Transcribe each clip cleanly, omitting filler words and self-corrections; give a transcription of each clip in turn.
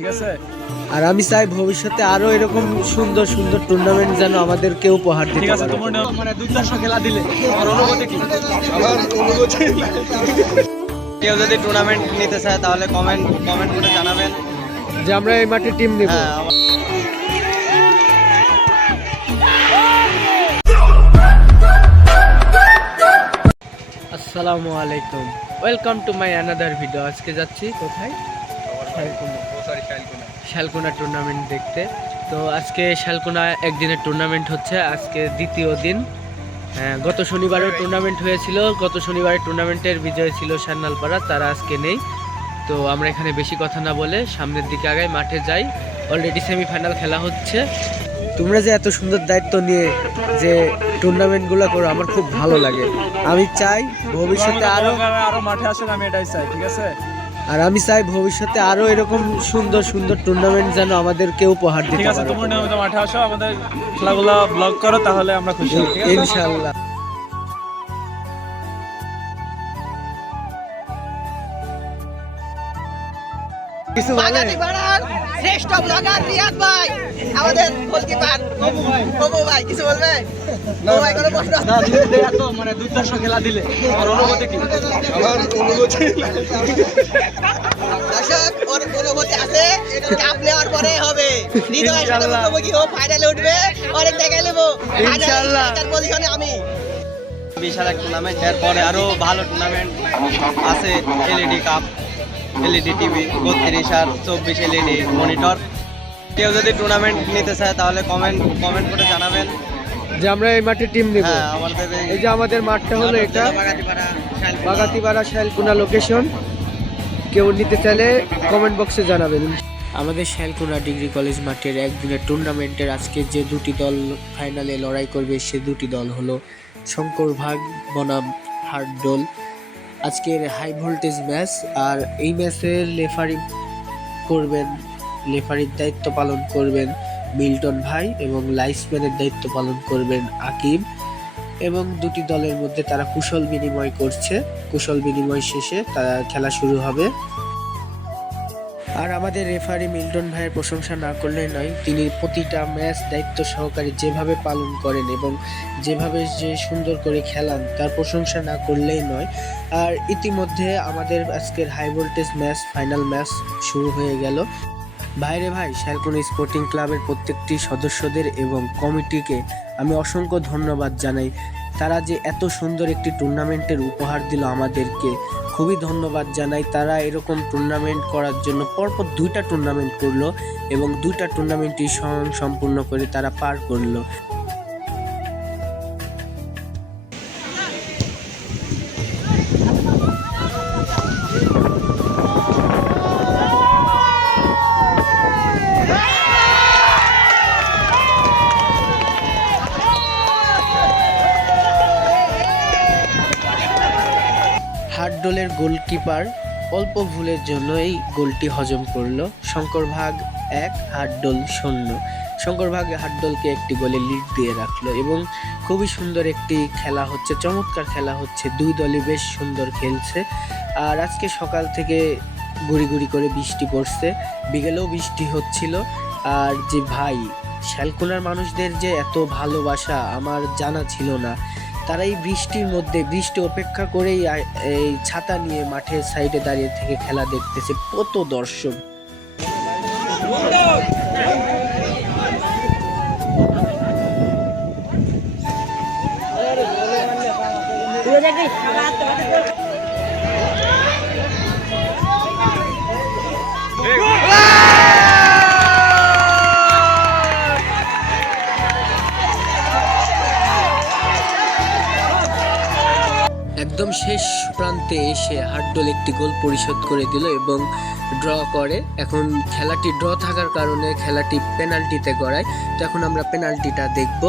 ঠিক আছে। আর আমি চাই ভবিষ্যতে আরো এরকম সুন্দর সুন্দর টুর্নামেন্ট যেন আমাদেরকে উপহার দিতে ঠিক আছে, পারে। তোমার মানে 2-400 খেলা দিলে আমার অনুভূতি কি? আমার অনুভূতি কেউ যদি টুর্নামেন্ট নিতে চায় তাহলে কমেন্ট করে জানাবেন। যে আমরা এই মাঠে টিম নিব। হ্যাঁ, আসসালামু আলাইকুম, welcome to my another video. আজকে যাচ্ছি কোথায়? শালকোনা টুর্নামেন্ট দেখতে। তো আজকে শালকোনা একদিনের টুর্নামেন্ট হচ্ছে, আজকে দ্বিতীয় দিন। গত শনিবারেও টুর্নামেন্ট হয়েছিল, গত শনিবারের টুর্নামেন্টের বিজয় ছিল সান্নালপাড়া, তারা আজকে নেই। তো আমরা এখানে বেশি কথা না বলে সামনের দিকে আগাই, মাঠে যাই। অলরেডি সেমিফাইনাল খেলা হচ্ছে। তোমরা যে এত সুন্দর দায়িত্ব নিয়ে যে টুর্নামেন্টগুলো করো আমার খুব ভালো লাগে। আমি চাই ভবিষ্যতে আরো মাঠে আসুক, আমি এটাই চাই। ঠিক আছে, আর আমি চাই ভবিষ্যতে আরো এরকম সুন্দর সুন্দর টুর্নামেন্ট যেন আমাদেরকে উপহার দিতে ঠিক আছে। পারে। তোমরা নিয়মিত মাঠে আসো, আমাদের খেলাগুলো ব্লগ করো, তাহলে আমরা খুশি হব। ঠিক আছে, ইনশাআল্লাহ। কিছু বলে? বাগাতিপাড়ার শ্রেষ্ঠ ব্লগার রিয়াদ ভাই, আমাদের গোলকিপার বাবু ভাই, কিছু বলবে? বাবু ভাই, কোনো প্রশ্ন? না, এত মানে 2-400 খেলা দিলে আমার অনুভূতি কি? আমার অনুভূতি দর্শক, ওর অনুভূতি আছে, কাপ নেওয়ার পরে হবে। হৃদয়ের সাথে মুখোমুখি ও ফাইনালে উঠবে, অনেক জায়গায় নেবো। ইনশাআল্লাহ। পজিশনে আমি বিশাল এক টুর্নামেন্ট, এরপরে আরো ভালো টুর্নামেন্ট আছে। এলইডি কাপ, এলইডি টিভি, 32 আর 24 এলইডি মনিটর। কেউ যদি টুর্নামেন্ট নিতে চায় তাহলে কমেন্ট করে জানাবেন। যে আমরা এই মাঠে টিম নিব। হ্যাঁ, আমাদের এই যে আমাদের মাঠটা হলো এটা বাগাতিপাড়া বাগাতিপাড়া শালকোনা লোকেশন। কেউ নিতে চাইলে কমেন্ট বক্সে জানাবেন। আমাদের শালকোনা ডিগ্রি কলেজ মাঠের একদিনের টুর্নামেন্টের আজকে যে দুটি দল ফাইনালে লড়াই করবে, সে দুটি দল হলো শঙ্করভাগ বনাম হার্ডডোল। আজকের হাই ভোল্টেজ ম্যাচ, আর এই ম্যাচের লেফারির দায়িত্ব পালন করবেন মিল্টন ভাই, এবং লাইসম্যানের দায়িত্ব পালন করবেন আকিব। এবং দুটি দলের মধ্যে তারা কুশল বিনিময় করছে। কুশল বিনিময় শেষে তারা খেলা শুরু হবে। আর আমাদের রেফারি মিল্টন ভাইয়ের প্রশংসা না করলে নয়, তিনি প্রতিটা ম্যাচ দায়িত্ব সহকারে যেভাবে পালন করেন এবং যেভাবে যে সুন্দর করে খেলান, তার প্রশংসা না করলেই নয়। আর ইতিমধ্যে আমাদের আজকের high voltage match, final match শুরু হয়ে গেল। ভাইরে ভাই, শালকোনা স্পোর্টিং ক্লাবের প্রত্যেকটি সদস্যদের এবং কমিটিকে আমি অসংখ্য ধন্যবাদ জানাই। তারা যে এত সুন্দর একটি টুর্নামেন্টের উপহার দিল আমাদেরকে, খুবই ধন্যবাদ জানাই। তারা এরকম টুর্নামেন্ট করার জন্য পরপর 2টা টুর্নামেন্ট করলো এবং 2টা টুর্নামেন্টই সম্পূর্ণ করে তারা পার করলো। হার্ডডোলের গোলকিপার অল্প ভুলের জন্য এই গোলটি হজম করলো। শঙ্করভাগ 1, হার্ডডোল 0। শঙ্করভাগ হার্ডডোলকে একটি গোলে লিড দিয়ে রাখলো এবং খুবই সুন্দর একটি খেলা হচ্ছে, চমৎকার খেলা হচ্ছে। দুই দলই বেশ সুন্দর খেলছে। আর আজকে সকাল থেকে গুড়ি গুড়ি করে বৃষ্টি পড়ছে, বিকেলেও বৃষ্টি হচ্ছিল। আর যে ভাই, শালকোনার মানুষদের যে এত ভালোবাসা আমার জানা ছিল না। তারা এই বৃষ্টির মধ্যে, বৃষ্টি উপেক্ষা করেই এই ছাতা নিয়ে মাঠের সাইডে দাঁড়িয়ে থেকে খেলা দেখতেছে কত দর্শক। একদম শেষ প্রান্তে এসে হার্ডডোল একটি গোল পরিশোধ করে দিল এবং ড্র করে। এখন খেলাটি ড্র থাকার কারণে খেলাটি পেনাল্টিতে গড়ায়। তো এখন আমরা পেনাল্টিটা দেখব।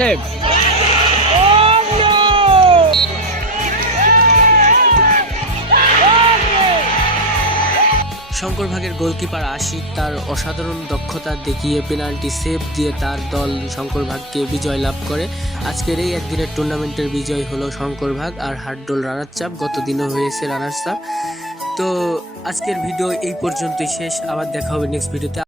সেভ। শঙ্করভাগের গোলকিপার আশিক তার অসাধারণ দক্ষতা দেখিয়ে পেনাল্টি সেভ দিয়ে তার দল শঙ্করভাগকে বিজয় লাভ করে। আজকের এই একদিনের টুর্নামেন্টের বিজয় হলো শঙ্করভাগ, আর হাটডোল রানার্স আপ গত দিনও হয়েছে রানার্স আপ। তো আজকের ভিডিও এই পর্যন্তই শেষ, আবার দেখা হবে নেক্সট ভিডিওতে।